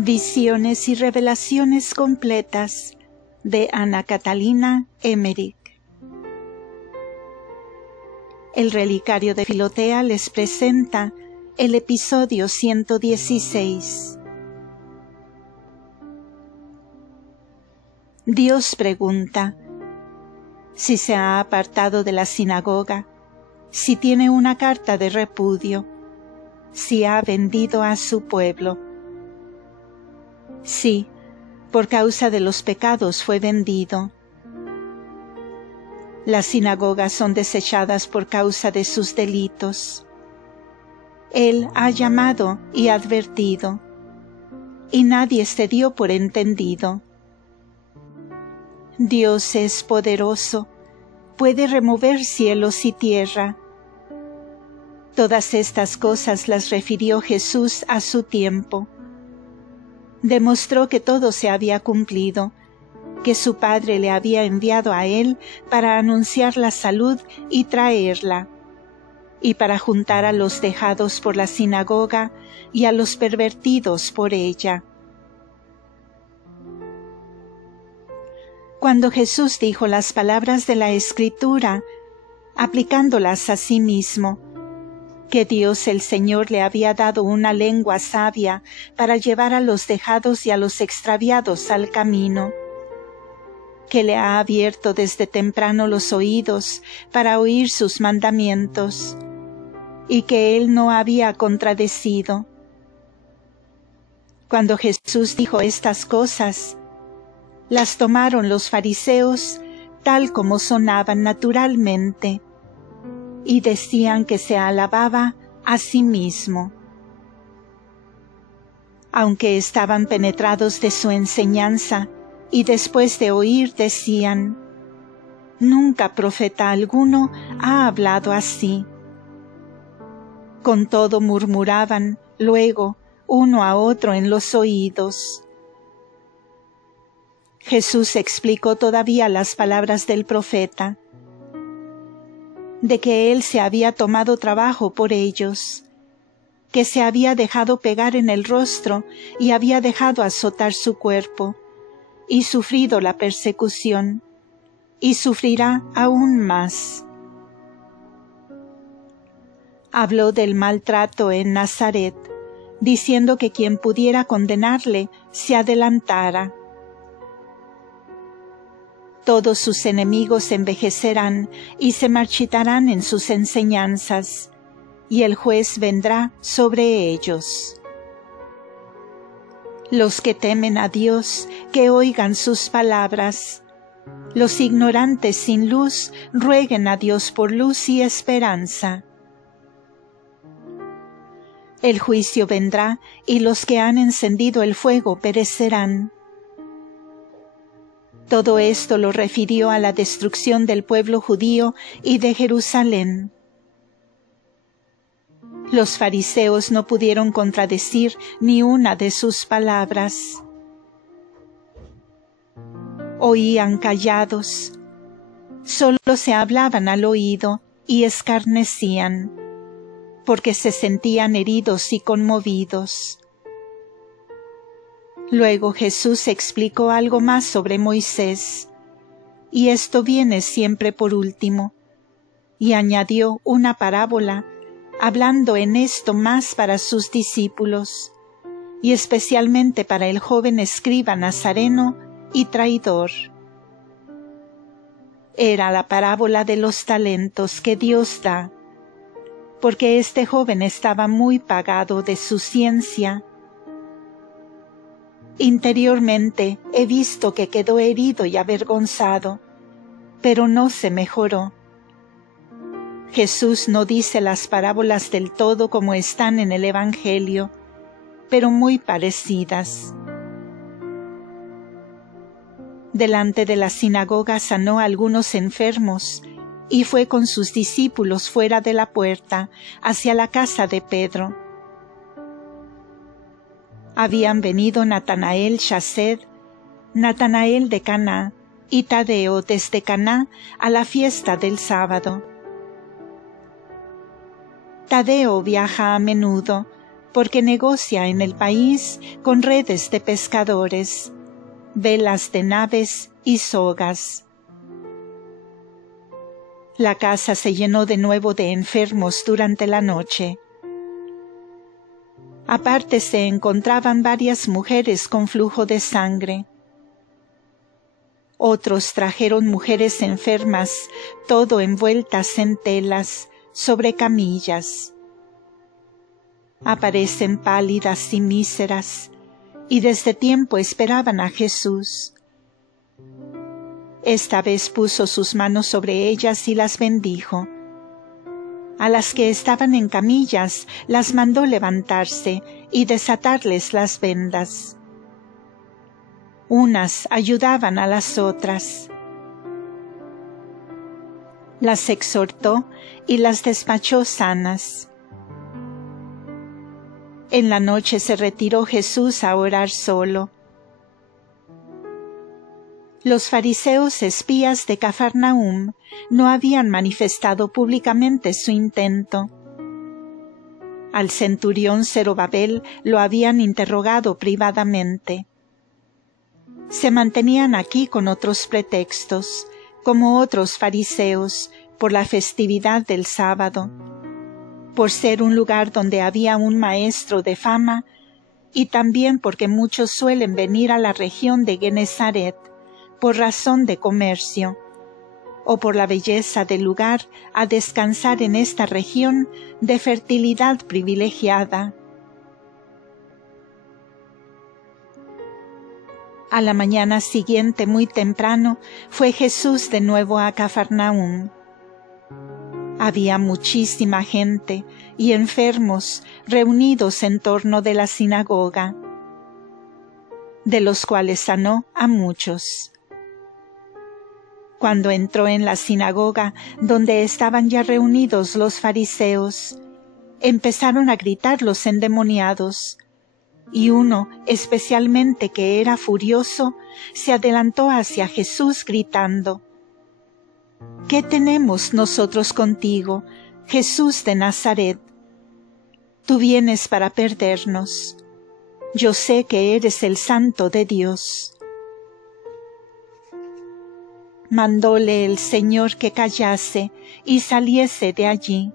Visiones y revelaciones completas de Ana Catalina Emmerich. El Relicario de Filotea les presenta el episodio 116. Dios pregunta si se ha apartado de la sinagoga, si tiene una carta de repudio, si ha vendido a su pueblo. Sí, por causa de los pecados fue vendido. Las sinagogas son desechadas por causa de sus delitos. Él ha llamado y advertido, y nadie se dio por entendido. Dios es poderoso, puede remover cielos y tierra. Todas estas cosas las refirió Jesús a su tiempo. Demostró que todo se había cumplido, que su Padre le había enviado a él para anunciar la salud y traerla, y para juntar a los dejados por la sinagoga y a los pervertidos por ella. Cuando Jesús dijo las palabras de la Escritura, aplicándolas a sí mismo, que Dios el Señor le había dado una lengua sabia para llevar a los dejados y a los extraviados al camino, que le ha abierto desde temprano los oídos para oír sus mandamientos, y que él no había contradecido. Cuando Jesús dijo estas cosas, las tomaron los fariseos tal como sonaban naturalmente, y decían que se alababa a sí mismo. Aunque estaban penetrados de su enseñanza, y después de oír decían, nunca profeta alguno ha hablado así. Con todo murmuraban luego uno a otro en los oídos. Jesús explicó todavía las palabras del profeta, de que él se había tomado trabajo por ellos, que se había dejado pegar en el rostro y había dejado azotar su cuerpo, y sufrido la persecución, y sufrirá aún más. Habló del maltrato en Nazaret, diciendo que quien pudiera condenarle se adelantara. Todos sus enemigos envejecerán y se marchitarán en sus enseñanzas, y el juez vendrá sobre ellos. Los que temen a Dios, que oigan sus palabras. Los ignorantes sin luz, rueguen a Dios por luz y esperanza. El juicio vendrá, y los que han encendido el fuego perecerán. Todo esto lo refirió a la destrucción del pueblo judío y de Jerusalén. Los fariseos no pudieron contradecir ni una de sus palabras. Oían callados, solo se hablaban al oído y escarnecían, porque se sentían heridos y conmovidos. Luego Jesús explicó algo más sobre Moisés, y esto viene siempre por último, y añadió una parábola, hablando en esto más para sus discípulos, y especialmente para el joven escriba nazareno y traidor. Era la parábola de los talentos que Dios da, porque este joven estaba muy pagado de su ciencia. Interiormente he visto que quedó herido y avergonzado, pero no se mejoró. Jesús no dice las parábolas del todo como están en el Evangelio, pero muy parecidas. Delante de la sinagoga sanó a algunos enfermos, y fue con sus discípulos fuera de la puerta, hacia la casa de Pedro. Habían venido Natanael Chased, Natanael de Caná, y Tadeo desde Caná a la fiesta del sábado. Tadeo viaja a menudo, porque negocia en el país con redes de pescadores, velas de naves y sogas. La casa se llenó de nuevo de enfermos durante la noche. Aparte se encontraban varias mujeres con flujo de sangre. Otros trajeron mujeres enfermas, todo envueltas en telas, sobre camillas. Aparecen pálidas y míseras, y desde tiempo esperaban a Jesús. Esta vez puso sus manos sobre ellas y las bendijo. A las que estaban en camillas las mandó levantarse y desatarles las vendas. Unas ayudaban a las otras. Las exhortó y las despachó sanas. En la noche se retiró Jesús a orar solo. Los fariseos espías de Cafarnaúm no habían manifestado públicamente su intento. Al centurión Zorobabel lo habían interrogado privadamente. Se mantenían aquí con otros pretextos, como otros fariseos, por la festividad del sábado, por ser un lugar donde había un maestro de fama, y también porque muchos suelen venir a la región de Genesaret por razón de comercio, o por la belleza del lugar a descansar en esta región de fertilidad privilegiada. A la mañana siguiente, muy temprano, fue Jesús de nuevo a Cafarnaúm. Había muchísima gente y enfermos reunidos en torno de la sinagoga, de los cuales sanó a muchos. Cuando entró en la sinagoga, donde estaban ya reunidos los fariseos, empezaron a gritar los endemoniados, y uno, especialmente que era furioso, se adelantó hacia Jesús gritando: ¿Qué tenemos nosotros contigo, Jesús de Nazaret? Tú vienes para perdernos. Yo sé que eres el Santo de Dios. Mandóle el Señor que callase y saliese de allí.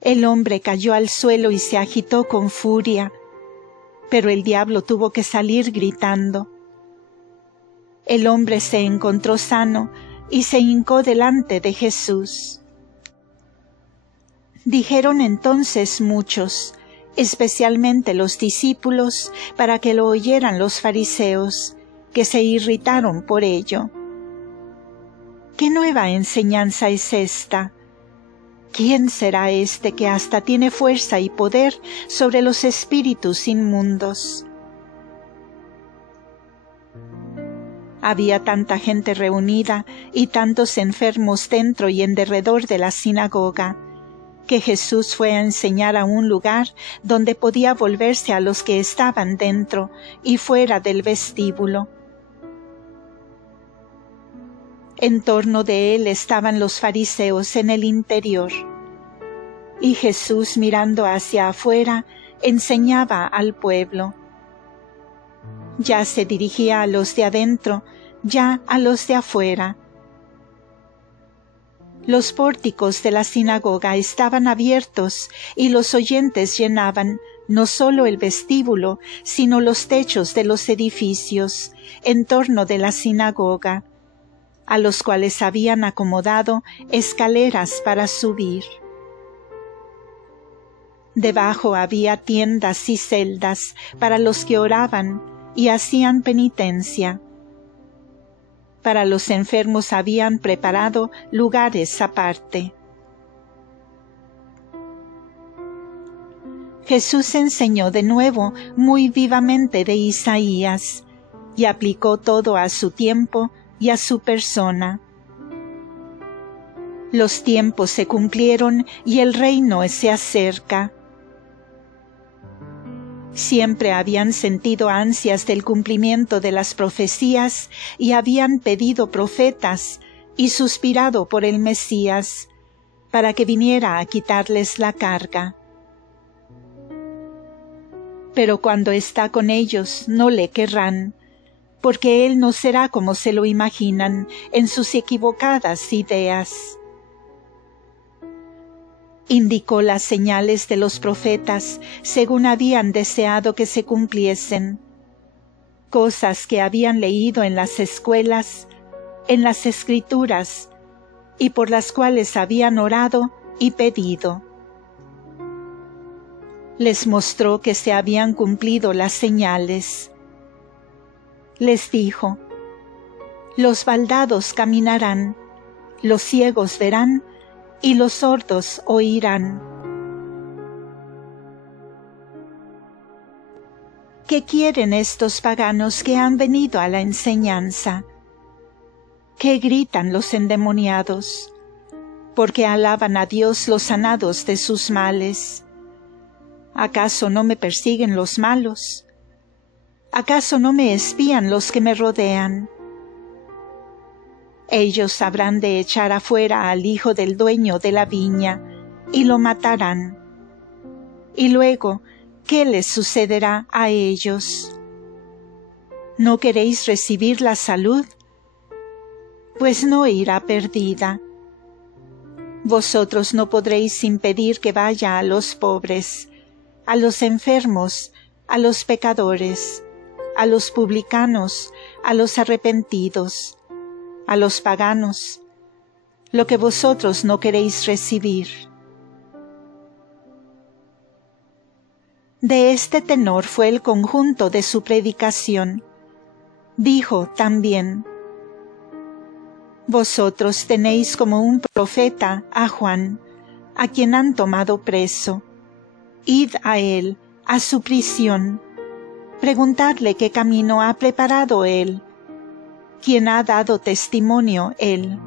El hombre cayó al suelo y se agitó con furia, pero el diablo tuvo que salir gritando. El hombre se encontró sano y se hincó delante de Jesús. Dijeron entonces muchos, especialmente los discípulos, para que lo oyeran los fariseos, que se irritaron por ello. ¿Qué nueva enseñanza es esta? ¿Quién será este que hasta tiene fuerza y poder sobre los espíritus inmundos? Había tanta gente reunida y tantos enfermos dentro y en derredor de la sinagoga, que Jesús fue a enseñar a un lugar donde podía volverse a los que estaban dentro y fuera del vestíbulo. En torno de él estaban los fariseos en el interior, y Jesús, mirando hacia afuera, enseñaba al pueblo. Ya se dirigía a los de adentro, ya a los de afuera. Los pórticos de la sinagoga estaban abiertos y los oyentes llenaban no solo el vestíbulo, sino los techos de los edificios en torno de la sinagoga, a los cuales habían acomodado escaleras para subir. Debajo había tiendas y celdas para los que oraban y hacían penitencia. Para los enfermos habían preparado lugares aparte. Jesús enseñó de nuevo muy vivamente de Isaías y aplicó todo a su tiempo y a su persona. Los tiempos se cumplieron y el reino se acerca. Siempre habían sentido ansias del cumplimiento de las profecías y habían pedido profetas y suspirado por el Mesías, para que viniera a quitarles la carga. pero cuando está con ellos no le querrán, porque él no será como se lo imaginan en sus equivocadas ideas. Indicó las señales de los profetas según habían deseado que se cumpliesen, cosas que habían leído en las escuelas, en las Escrituras, y por las cuales habían orado y pedido. Les mostró que se habían cumplido las señales. Les dijo: los baldados caminarán, los ciegos verán, y los sordos oirán. ¿Qué quieren estos paganos que han venido a la enseñanza? ¿Qué gritan los endemoniados? Porque alaban a Dios los sanados de sus males. ¿Acaso no me persiguen los malos? ¿Acaso no me espían los que me rodean? Ellos habrán de echar afuera al hijo del dueño de la viña, y lo matarán. Y luego, ¿qué les sucederá a ellos? ¿No queréis recibir la salud? Pues no irá perdida. Vosotros no podréis impedir que vaya a los pobres, a los enfermos, a los pecadores, a los publicanos, a los arrepentidos, a los paganos, lo que vosotros no queréis recibir. De este tenor fue el conjunto de su predicación. Dijo también: vosotros tenéis como un profeta a Juan, a quien han tomado preso. Id a él, a su prisión. Preguntadle qué camino ha preparado él, quien ha dado testimonio él.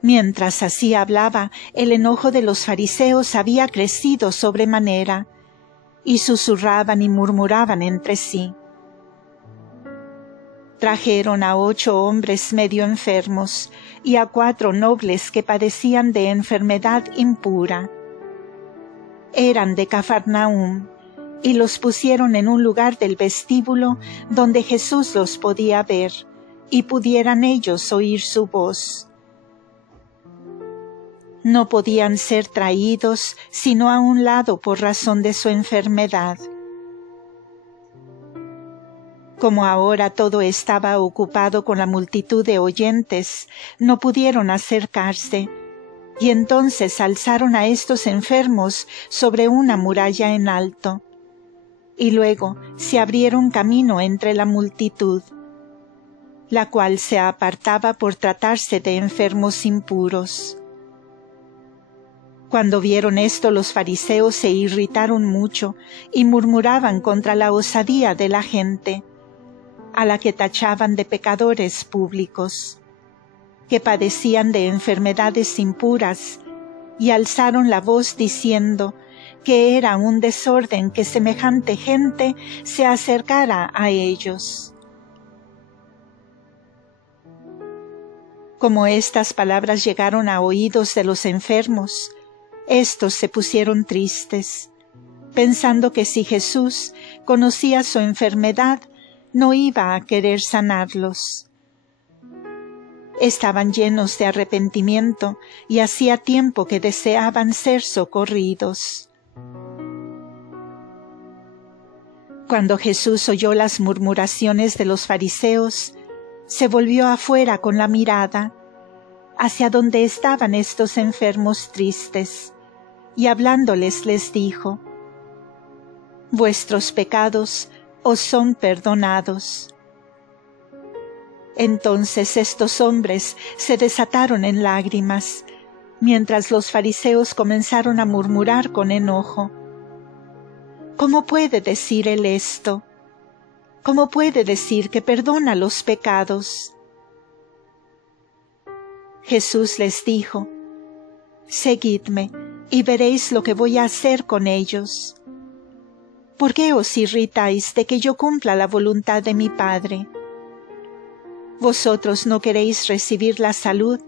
Mientras así hablaba, el enojo de los fariseos había crecido sobremanera, y susurraban y murmuraban entre sí. Trajeron a 8 hombres medio enfermos y a 4 nobles que padecían de enfermedad impura. Eran de Cafarnaúm, y los pusieron en un lugar del vestíbulo donde Jesús los podía ver, y pudieran ellos oír su voz. No podían ser traídos sino a un lado por razón de su enfermedad. Como ahora todo estaba ocupado con la multitud de oyentes, no pudieron acercarse, y entonces alzaron a estos enfermos sobre una muralla en alto, y luego se abrieron camino entre la multitud, la cual se apartaba por tratarse de enfermos impuros. Cuando vieron esto, los fariseos se irritaron mucho y murmuraban contra la osadía de la gente, a la que tachaban de pecadores públicos, que padecían de enfermedades impuras, y alzaron la voz diciendo que era un desorden que semejante gente se acercara a ellos. Como estas palabras llegaron a oídos de los enfermos, éstos se pusieron tristes, pensando que si Jesús conocía su enfermedad, no iba a querer sanarlos. Estaban llenos de arrepentimiento y hacía tiempo que deseaban ser socorridos. Cuando Jesús oyó las murmuraciones de los fariseos, se volvió afuera con la mirada, hacia donde estaban estos enfermos tristes, y hablándoles les dijo: vuestros pecados os son perdonados. Entonces estos hombres se desataron en lágrimas, mientras los fariseos comenzaron a murmurar con enojo: ¿cómo puede decir él esto? ¿Cómo puede decir que perdona los pecados? Jesús les dijo: seguidme, y veréis lo que voy a hacer con ellos. ¿Por qué os irritáis de que yo cumpla la voluntad de mi Padre? Vosotros no queréis recibir la salud,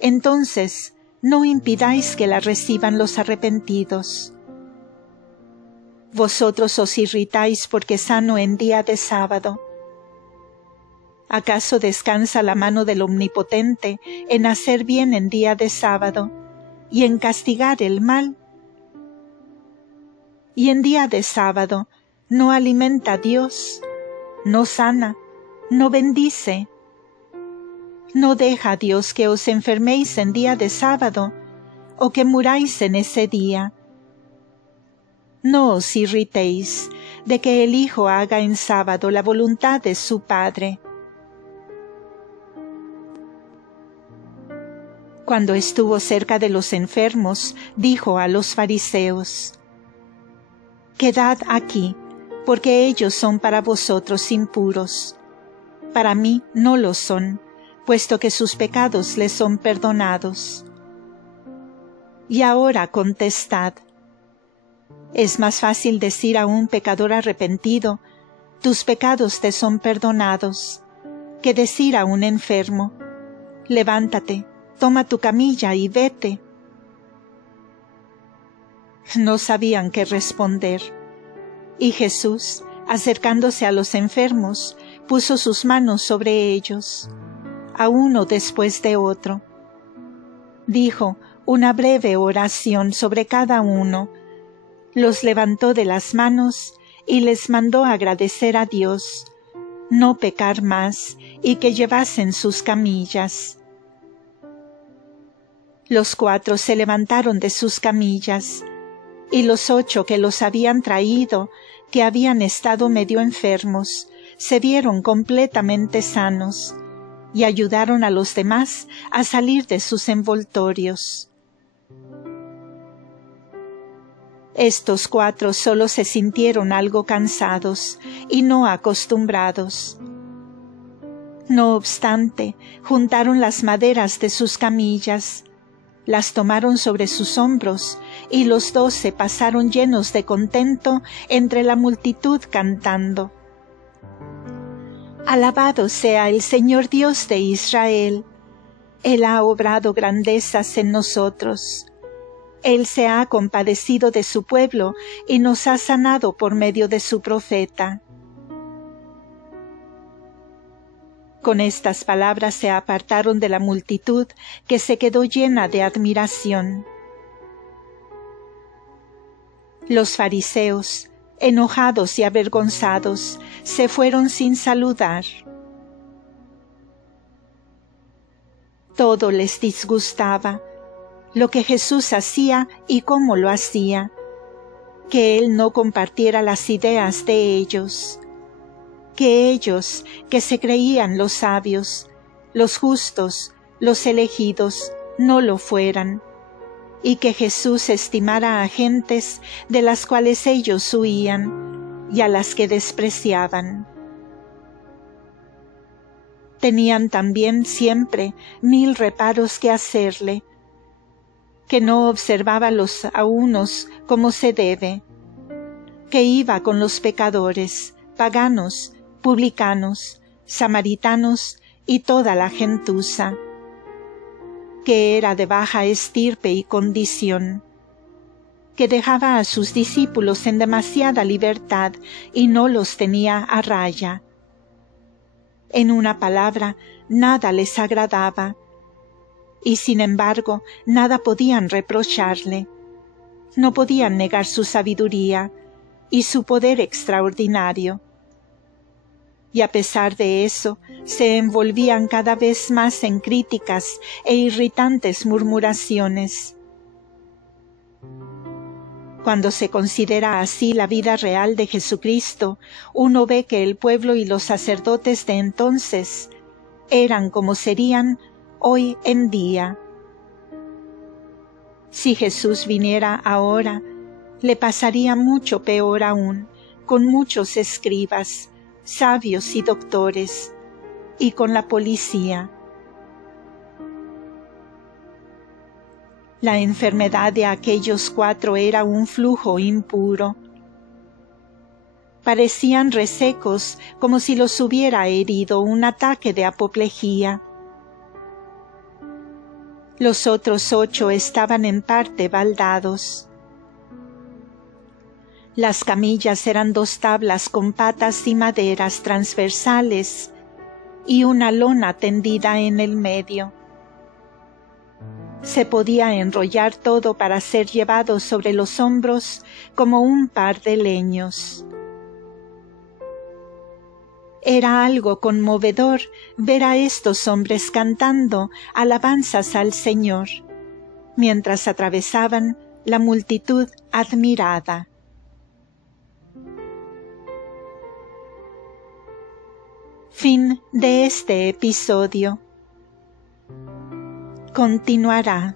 entonces no impidáis que la reciban los arrepentidos. Vosotros os irritáis porque sano en día de sábado. ¿Acaso descansa la mano del Omnipotente en hacer bien en día de sábado y en castigar el mal? Y en día de sábado no alimenta a Dios, no sana, no bendice. No deja a Dios que os enferméis en día de sábado o que muráis en ese día. No os irritéis de que el Hijo haga en sábado la voluntad de su Padre. Cuando estuvo cerca de los enfermos, dijo a los fariseos: «Quedad aquí, porque ellos son para vosotros impuros. Para mí no lo son, puesto que sus pecados les son perdonados. Y ahora contestad. Es más fácil decir a un pecador arrepentido: tus pecados te son perdonados, que decir a un enfermo: levántate, toma tu camilla y vete». No sabían qué responder. Y Jesús, acercándose a los enfermos, puso sus manos sobre ellos, a uno después de otro. Dijo una breve oración sobre cada uno, los levantó de las manos y les mandó agradecer a Dios, no pecar más y que llevasen sus camillas. Los 4 se levantaron de sus camillas, y los 8 que los habían traído, que habían estado medio enfermos, se vieron completamente sanos, y ayudaron a los demás a salir de sus envoltorios. Estos 4 solo se sintieron algo cansados y no acostumbrados. No obstante, juntaron las maderas de sus camillas, las tomaron sobre sus hombros, y los 12 pasaron llenos de contento entre la multitud cantando: «Alabado sea el Señor Dios de Israel. Él ha obrado grandezas en nosotros. Él se ha compadecido de su pueblo y nos ha sanado por medio de su profeta». Con estas palabras se apartaron de la multitud, que se quedó llena de admiración. Los fariseos, enojados y avergonzados, se fueron sin saludar. Todo les disgustaba, lo que Jesús hacía y cómo lo hacía, que Él no compartiera las ideas de ellos, que ellos, que se creían los sabios, los justos, los elegidos, no lo fueran, y que Jesús estimara a gentes de las cuales ellos huían y a las que despreciaban. Tenían también siempre 1000 reparos que hacerle, que no observaba a unos como se debe, que iba con los pecadores, paganos, publicanos, samaritanos y toda la gentuza, que era de baja estirpe y condición, que dejaba a sus discípulos en demasiada libertad y no los tenía a raya. En una palabra, nada les agradaba, y sin embargo nada podían reprocharle. No podían negar su sabiduría y su poder extraordinario. Y a pesar de eso, se envolvían cada vez más en críticas e irritantes murmuraciones. Cuando se considera así la vida real de Jesucristo, uno ve que el pueblo y los sacerdotes de entonces eran como serían hoy en día. Si Jesús viniera ahora, le pasaría mucho peor aún, con muchos escribas, sabios y doctores, y con la policía. La enfermedad de aquellos 4 era un flujo impuro. Parecían resecos, como si los hubiera herido un ataque de apoplejía. Los otros 8 estaban en parte baldados. Las camillas eran 2 tablas con patas y maderas transversales y una lona tendida en el medio. Se podía enrollar todo para ser llevado sobre los hombros como un par de leños. Era algo conmovedor ver a estos hombres cantando alabanzas al Señor, mientras atravesaban la multitud admirada. Fin de este episodio. Continuará.